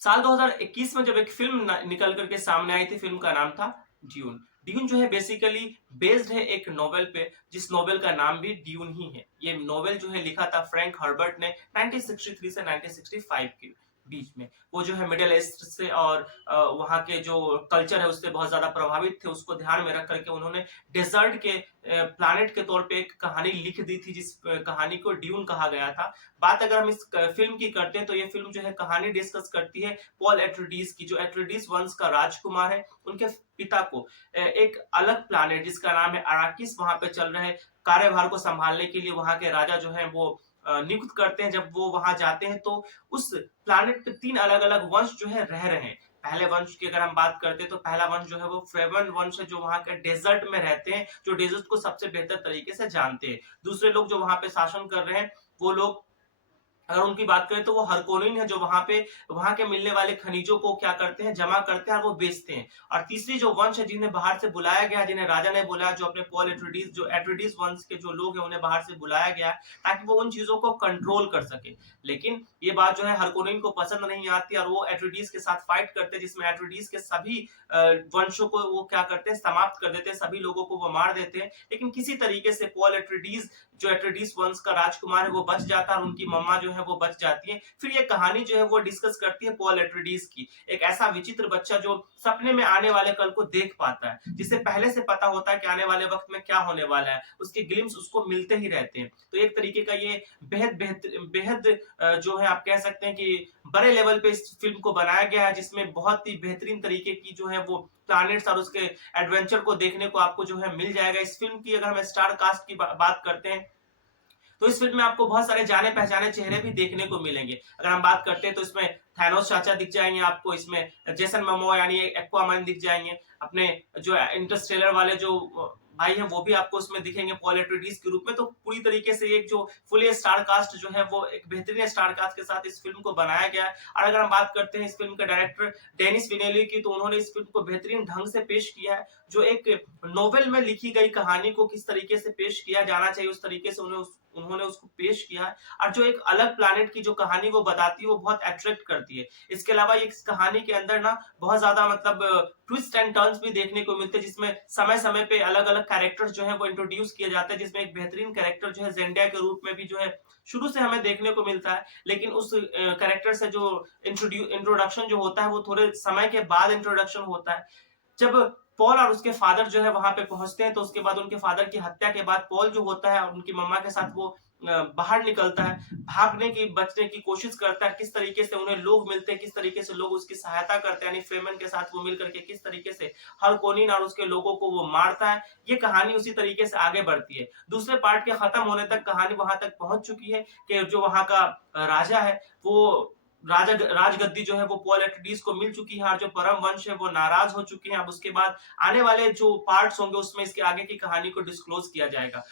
साल 2021 में जब एक फ़िल्म न निकल कर के सामने आई थी, फ़िल्म का नाम था ड्यून। ड्यून जो है बेसिकली बेस्ड है एक नॉवेल पे, जिस नॉवेल का नाम भी ड्यून ही है। ये नॉवेल जो है लिखा था फ्रैंक हर्बर्ट ने 1963 से 1965 के बीच में। वो जो है मिडल ईस्ट से और वहाँ के जो कल्चर है उससे बहुत ज़्यादा प्रभावित थे। उसको ध्यान में रख कर के उन्होंने डेज़र्ट के प्लैनेट के तौर पे एक कहानी लिख दी थी, जिस कहानी को ड्यून कहा गया था। बात अगर हम इस फ़िल्म की करते हैं तो ये फ़िल्म जो है कहानी डिस्कस करती है पॉल एट्रेडिस की, जो एट्रेडिस वंश का राजकुमार है। उनके पिता को एक अलग प्लैनेट जिसका नाम है अराकिस, वहां पे चल रहे कार्यभार को संभालने के लिए वहां के राजा जो है वो नियुक्त करते हैं। जब वो वहां जाते हैं तो उस प्लैनेट पे 3 अलग-अलग वंश जो है रह रहे हैं। पहले वंश की अगर हम बात करते हैं तो पहला वंश जो है वो फ्रेवन वंश है, जो वहां के डेजर्ट में रहते हैं, जो डेजर्ट को सबसे बेहतर तरीके से जानते हैं। दूसरे लोग जो वहां पे शासन कर रहे हैं वो लोग, अगर उनकी बात करें तो वो हरकोनिन है, जो वहाँ पे वहाँ के मिलने वाले खनिजों को क्या करते हैं, जमा करते हैं और वो बेचते हैं। और तीसरी जो वंश है जिन्हें बाहर से बुलाया गया, जिन्हें राजा ने बुलाया, जो अपने पॉल एट्reides, जो एट्reides वंश के जो लोग हैं उन्हें बाहर से बुलाया गया है, ताकि वो उन चीज़ों को कंट्रोल कर सके। लेकिन ये बात जो है हरकोनिन को पसंद नहीं आती और वो एट्reides के साथ फाइट करते हैं, जिसमें एट्reides के सभी वंशों को वो क्या करते हैं, समाप्त कर देते हैं, सभी लोगों को वो मार देते हैं। लेकिन किसी तरीके से पॉल एट्reides, जो एट्reides वंश का राजकुमार है, वो बच जाता है और उनकी मम्मा जो है वो बच जाती है। फिर ये कहानी जो है वो डिस्कस करती है पॉल एट्reides की, एक ऐसा विचित्र बच्चा जो सपने में आने वाले कल को देख पाता है, जिसे पहले से पता होता है कि आने वाले वक्त में क्या होने वाला है, उसके ग्लिम्स उसको मिलते ही रहते हैं। तो एक तरीके का ये बेहद जो है आप कह सकते हैं कि बड़े लेवल पे इस फिल्म को बनाया गया है, जिसमें बहुत ही बेहतरीन तरीके की जो है वो प्लैनेट्स और उसके एडवेंचर को देखने को आपको जो है मिल जाएगा। इस फिल्म की अगर हम स्टार कास्ट की बात करते हैं तो इस फिल्म में आपको बहुत सारे जाने पहचाने चेहरे भी देखने को मिलेंगे। अगर हम बात करते हैं तो इसमें थैनोस चाचा दिख जाएंगे आपको, इसमें जेसन मोमोआ यानी एक्वामैन दिख जाएंगे, अपने जो इंटरस्टेलर वाले जो भाई हैं वो भी आपको उसमें दिखेंगे पॉल एट्reides के रूप में। तो पूरी तरीके से एक जो फुली स्टार कास्ट जो है वो एक बेहतरीन स्टार कास्ट के साथ इस फिल्म को बनाया गया है। और अगर हम बात करते हैं इस फिल्म के डायरेक्टर डेनिस विनेली की, तो उन्होंने इस फिल्म को बेहतरीन ढंग से पेश किया है। जो एक नोवेल में लिखी गई कहानी को किस तरीके से पेश किया जाना चाहिए उस तरीके से उन्होंने उसको पेश किया है। और जो एक अलग प्लैनेट की जो कहानी वो बताती है वो बहुत अट्रैक्ट करती है। इसके अलावा इस कहानी के अंदर ना बहुत ज्यादा मतलब ट्विस्ट एंड टर्न्स भी देखने को मिलते हैं, जिसमें समय समय पे अलग अलग कैरेक्टर्स जो है वो इंट्रोड्यूस किए जाते हैं, जिसमें एक बेहतरीन कैरेक्टर जो है जेंडिया के रूप में भी जो है शुरू से हमें देखने को मिलता है। लेकिन उस कैरेक्टर से जो इंट्रोडक्शन जो होता है वो थोड़े समय के बाद इंट्रोडक्शन होता है। जब पॉल और उसके फादर जो है वहां पे पहुंचते हैं तो उसके बाद उनके फादर की हत्या के बाद पॉल जो होता है और उनकी मम्मा के साथ वो बाहर निकलता है, भागने की बचने की कोशिश करता है। किस तरीके से उन्हें लोग मिलते हैं, किस तरीके से लोग उसकी सहायता करते हैं, यानी फ्रीमैन के साथ वो मिल करके किस तरीके से हरकोनिन और उसके लोगों को वो मारता है, ये कहानी उसी तरीके से आगे बढ़ती है। दूसरे पार्ट के खत्म होने तक कहानी वहां तक पहुंच चुकी है कि जो वहां का राजा है वो राजगद्दी जो है वो पॉल एट्reides को मिल चुकी है और जो परम वंश है वो नाराज हो चुके हैं। अब उसके बाद आने वाले जो पार्ट्स होंगे उसमें इसके आगे की कहानी को डिस्क्लोज किया जाएगा।